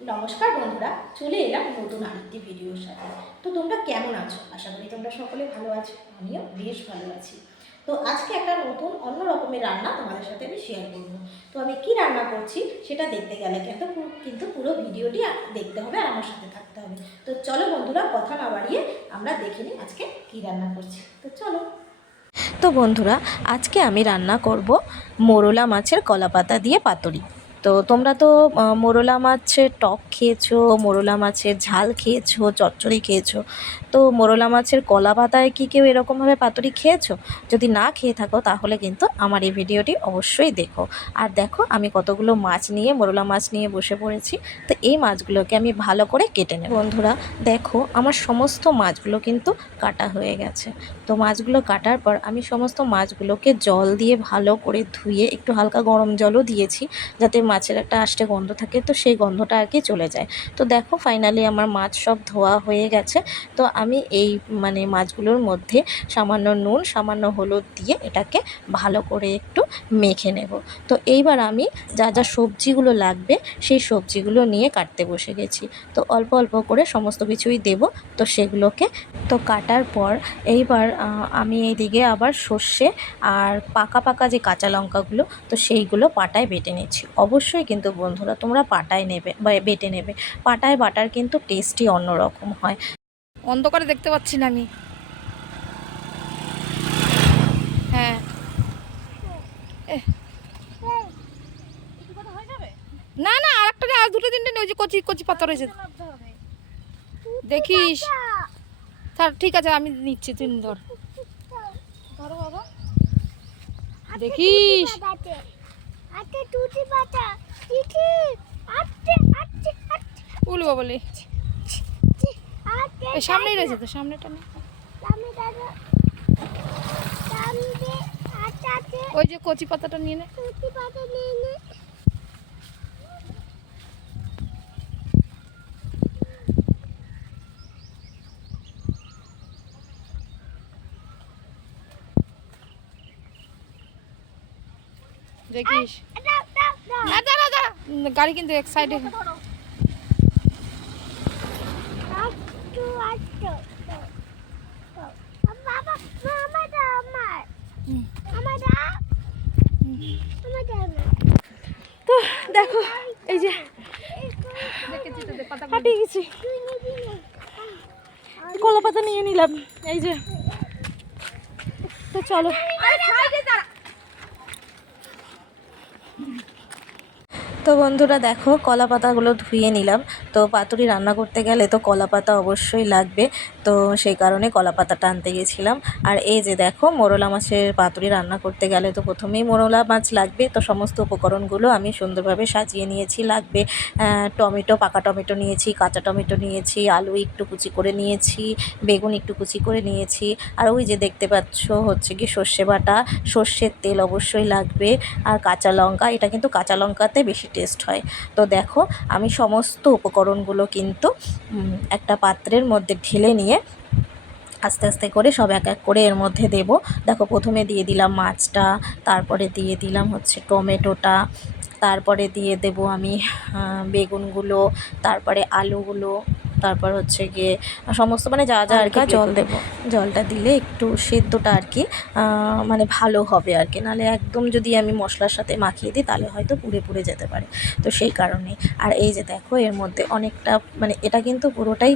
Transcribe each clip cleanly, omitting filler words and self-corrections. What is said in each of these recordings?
নমস্কার বন্ধুরা, চলে এলাম নতুন আরেকটি ভিডিওর সাথে। তো তোমরা কেমন আছো? আশা করি তোমরা সকলে ভালো আছো, আমিও বেশ ভালো আছি। তো আজকে একটা নতুন অন্য রকমের রান্না তোমাদের সাথে আমি শেয়ার করবো। তো আমি কি রান্না করছি সেটা দেখতে গেলে কিন্তু পুরো ভিডিওটি দেখতে হবে আর আমার সাথে থাকতে হবে। তো চলো বন্ধুরা, কথা না বাড়িয়ে আমরা দেখে নিই আজকে কি রান্না করছি। তো চলো। তো বন্ধুরা, আজকে আমি রান্না করব মোরলা মাছের কলাপাতা দিয়ে পাতুরি। তো তোমরা তো মোরলা মাছের টক খেয়েছো, মোরলা মাছের ঝাল খেয়েছো, চচ্চড়ি খেয়েছো। তো মোরলা মাছের কলা পাতায় কি কেউ এরকমভাবে পাতুরি খেয়েছো? যদি না খেয়ে থাকো তাহলে কিন্তু আমার এই ভিডিওটি অবশ্যই দেখো। আর দেখো আমি কতগুলো মাছ নিয়ে, মোরলা মাছ নিয়ে বসে পড়েছি। তো এই মাছগুলোকে আমি ভালো করে কেটে নেব। বন্ধুরা দেখো, আমার সমস্ত মাছগুলো কিন্তু কাটা হয়ে গেছে। তো মাছগুলো কাটার পর আমি সমস্ত মাছগুলোকে জল দিয়ে ভালো করে ধুয়ে, একটু হালকা গরম জলও দিয়েছি যাতে মাছের একটা আষ্টে গন্ধ থাকে, তো সেই গন্ধটা আর কি চলে যায়। তো দেখো ফাইনালি আমার মাছ সব ধোয়া হয়ে গেছে। তো আমি এই মাছগুলোর মধ্যে সামান্য নুন, সামান্য হলুদ দিয়ে এটাকে ভালো করে একটু মেখে নেব। তো এইবার আমি যা যা সবজিগুলো লাগবে সেই সবজিগুলো নিয়ে কাটতে বসে গেছি। তো অল্প অল্প করে সমস্ত কিছুই দেব। তো সেগুলোকে তো কাটার পর এইবার আমি এইদিকে আবার সর্ষে আর পাকা পাকা যে কাঁচা লঙ্কাগুলো, তো সেইগুলো পাটায় বেটে নিচ্ছি। অবশ্যই কিন্তু বন্ধুরা তোমরা পাটায় নেবে বা বেটে নেবে। পাটায় বাটার কিন্তু টেস্টই অন্যরকম হয়। অন্ধকারে দেখতে পাচ্ছি না আমি। হ্যাঁ, না না, আর একটা আর দুটো তিনটে নেই, ওই যে কচি কচি পাতা রয়েছে, দেখিস। স্যার ঠিক আছে, আমি নিচ্ছি, তুই ধর ধরো বাবা, দেখিস। উলবো বলে সামনেই রয়েছে, তো সামনেটা নেই, ওই যে কচি পাতাটা নিয়ে নে। দেখিস, দাঁড়া দাঁড়া, গাড়ি কিন্তু এক সাইডে। তো দেখো এই যে হাঁটিয়ে গেছি, কলা পাতা নিয়ে নিলাম এই যে। তো চলো। তো বন্ধুরা দেখো, কলা পাতাগুলো ধুয়ে নিলাম। তো পাতুরি রান্না করতে গেলে তো কলা পাতা অবশ্যই লাগবে, তো সেই কারণে কলা পাতাটা আনতে গেছিলাম। আর এই যে দেখো, মোরলা মাছের পাতুরি রান্না করতে গেলে তো প্রথমেই মোরলা মাছ লাগবে। তো সমস্ত উপকরণগুলো আমি সুন্দরভাবে সাজিয়ে নিয়েছি। লাগবে টমেটো, পাকা টমেটো নিয়েছি, কাঁচা টমেটো নিয়েছি, আলু একটু কুচি করে নিয়েছি, বেগুন একটু কুচি করে নিয়েছি। আর ওই যে দেখতে পাচ্ছ হচ্ছে কি সর্ষে বাটা, সর্ষের তেল অবশ্যই লাগবে, আর কাঁচা লঙ্কা। এটা কিন্তু কাঁচা লঙ্কাতে বেশি টেস্ট হয়। তো দেখো আমি সমস্ত উপকরণগুলো কিন্তু একটা পাত্রের মধ্যে ঢেলে নিয়ে আস্তে আস্তে করে সব এক এক করে এর মধ্যে দেব। দেখো প্রথমে দিয়ে দিলাম মাছটা, তারপরে দিয়ে দিলাম হচ্ছে টমেটোটা, তারপরে দিয়ে দেব আমি বেগুনগুলো, তারপরে আলুগুলো, তারপর হচ্ছে গিয়ে সমস্ত যা যা আর কি জল দেব। জলটা দিলে একটু সেদ্ধটা আর কি ভালো হবে আর কি, নাহলে একদম যদি আমি মশলার সাথে মাখিয়ে দিই তাহলে হয়তো পুড়ে পুড়ে যেতে পারে। তো সেই কারণে। আর এই যে দেখো এর মধ্যে অনেকটা এটা কিন্তু পুরোটাই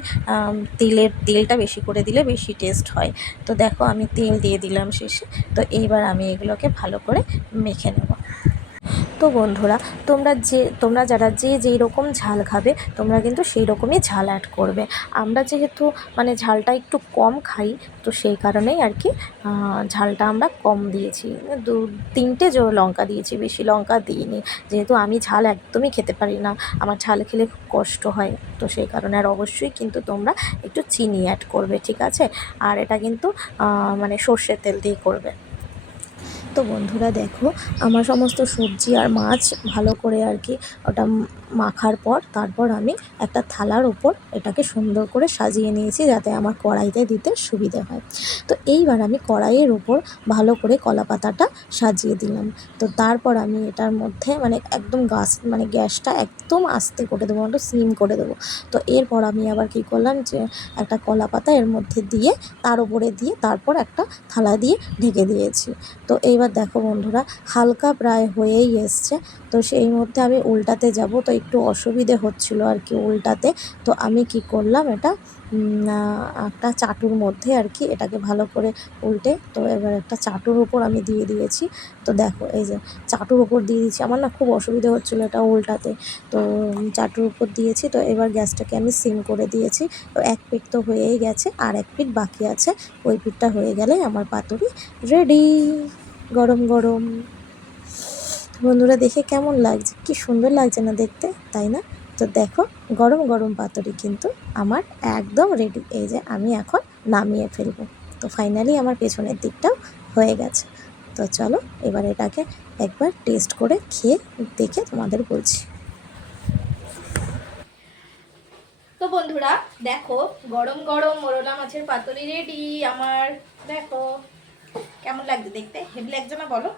তেলটা বেশি করে দিলে বেশি টেস্ট হয়। তো দেখো আমি তেল দিয়ে দিলাম শেষে। তো এইবার আমি এগুলোকে ভালো করে মেখে নেব। তো বন্ধুরা, তোমরা যারা যেই রকম ঝাল খাবে তোমরা কিন্তু সেই রকমই ঝাল অ্যাড করবে। আমরা যেহেতু ঝালটা একটু কম খাই, তো সেই কারণেই আর কি ঝালটা আমরা কম দিয়েছি। 2-3টে লঙ্কা দিয়েছি, বেশি লঙ্কা দিইনি, যেহেতু আমি ঝাল একদমই খেতে পারি না, আমার ঝাল খেলে খুব কষ্ট হয়। তো সেই কারণে। আর অবশ্যই কিন্তু তোমরা একটু চিনি অ্যাড করবে, ঠিক আছে? আর এটা কিন্তু সর্ষের তেল দিয়ে করবে। তো বন্ধুরা দেখো, আমার সমস্ত সবজি আর মাছ ভালো করে আর কি ওটা মাখার পর তারপর আমি একটা থালার উপর এটাকে সুন্দর করে সাজিয়ে নিয়েছি, যাতে আমার কড়াইতে দিতে সুবিধে হয়। তো এইবার আমি কড়াইয়ের উপর ভালো করে কলা পাতাটা সাজিয়ে দিলাম। তো তারপর আমি এটার মধ্যে মানে একদম গ্যাসটা একদম আস্তে করে দেবো, একটু সিম করে দেবো। তো এরপর আমি আবার কী করলাম, যে একটা কলা পাতা এর মধ্যে দিয়ে তার উপরে দিয়ে তারপর একটা থালা দিয়ে ঢেকে দিয়েছি। তো এইবার দেখো বন্ধুরা, হালকা প্রায় হয়েই এসছে। তো সেই মধ্যে আমি উল্টাতে যাব, তো একটু অসুবিধে হচ্ছিল আর কি উল্টাতে। তো আমি কি করলাম, এটা একটা চাটুর মধ্যে আর কি এটাকে ভালো করে উল্টে, তো এবার একটা চাটুর উপর আমি দিয়ে দিয়েছি। তো দেখো এই যে চাটুর উপর দিয়ে দিয়েছি, আমার না খুব অসুবিধে হচ্ছিলো এটা উল্টাতে। তো চাটুর উপর দিয়েছি। তো এবার গ্যাসটাকে আমি সিম করে দিয়েছি। তো এক পিঠ তো হয়েই গেছে, আর এক পিঠ বাকি আছে। ওই পিঠটা হয়ে গেলে আমার পাতুরি রেডি, গরম গরম। বন্ধুরা দেখে কেমন লাগছে, কি সুন্দর লাগছে না দেখতে, তাই না? তো দেখো, গরম গরম পাতুরি কিন্তু আমার একদম রেডি। এই যে আমি এখন নামিয়ে ফেলবো। তো ফাইনালি আমার পেছনের দিকটাও হয়ে গেছে। তো চলো এবার এটাকে একবার টেস্ট করে খেয়ে দেখে তোমাদের বলছি। তো বন্ধুরা দেখো, গরম গরম মোরলা মাছের পাতুরি রেডি আমার। দেখো কেমন লাগছে দেখতে, হেভি লাগছে না বলো?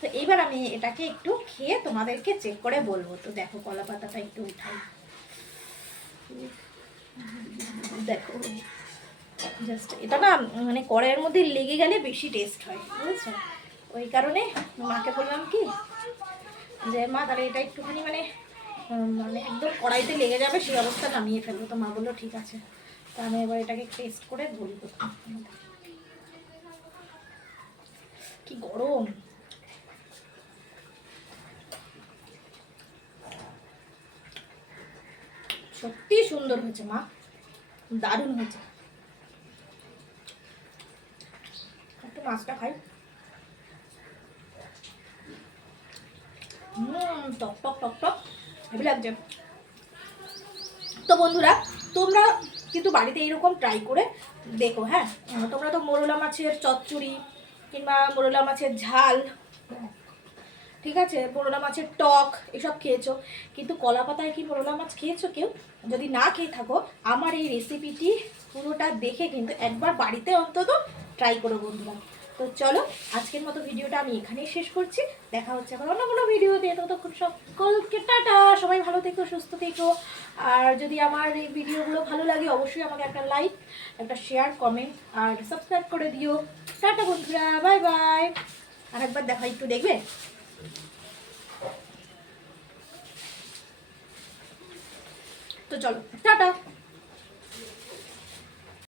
তো এইবার আমি এটাকে একটু খেয়ে তোমাদেরকে চেক করে বলবো। তো দেখো কলা পাতাটা একটু উঠাই, দেখো জাস্ট এটা না মানে কড়াইয়ের মধ্যে লেগে গেলে বেশি টেস্ট হয়, বুঝেছো? ওই কারণে মাকে বললাম কি, যে মা তাহলে এটা একটুখানি মানে মানে একদম কড়াইতে লেগে যাবে সেই অবস্থা নামিয়ে ফেলবো। তো মা বললো ঠিক আছে। তো আমি এবার এটাকে টেস্ট করে বলবো। কি গরম, সত্যি সুন্দর হয়েছে মা, দারুণ হয়েছে। একটু মাছটা খাই। টক টক টক টক হেভি লাগছে। তো বন্ধুরা তোমরা কিন্তু বাড়িতে এইরকম ট্রাই করে দেখো। হ্যাঁ, তোমরা তো মোরলা মাছের চচ্চড়ি কিংবা মোরলা মাছের ঝাল, ঠিক আছে, মোরলা মাছের টক এসব খেয়েছো, কিন্তু কলা পাতায় কি মোরলা মাছ খেয়েছো কেউ? যদি না খেয়ে থাকো, আমার এই রেসিপিটি পুরোটা দেখে কিন্তু একবার বাড়িতে অন্তত ট্রাই করো বন্ধুরা। তো চলো আজকের মতো ভিডিওটা আমি এখানেই শেষ করছি। দেখা হচ্ছে আবার অন্য কোনো ভিডিও দিয়ে। ততক্ষণ সকলকে টাটা, সবাই ভালো থেকো, সুস্থ থেকো। আর যদি আমার এই ভিডিওগুলো ভালো লাগে অবশ্যই আমাকে একটা লাইক, একটা শেয়ার, কমেন্ট আর সাবস্ক্রাইব করে দিও। টাটা বন্ধুরা, বাই বাই। আর একবার দেখা একটু দেখবে। তো চলো টাটা।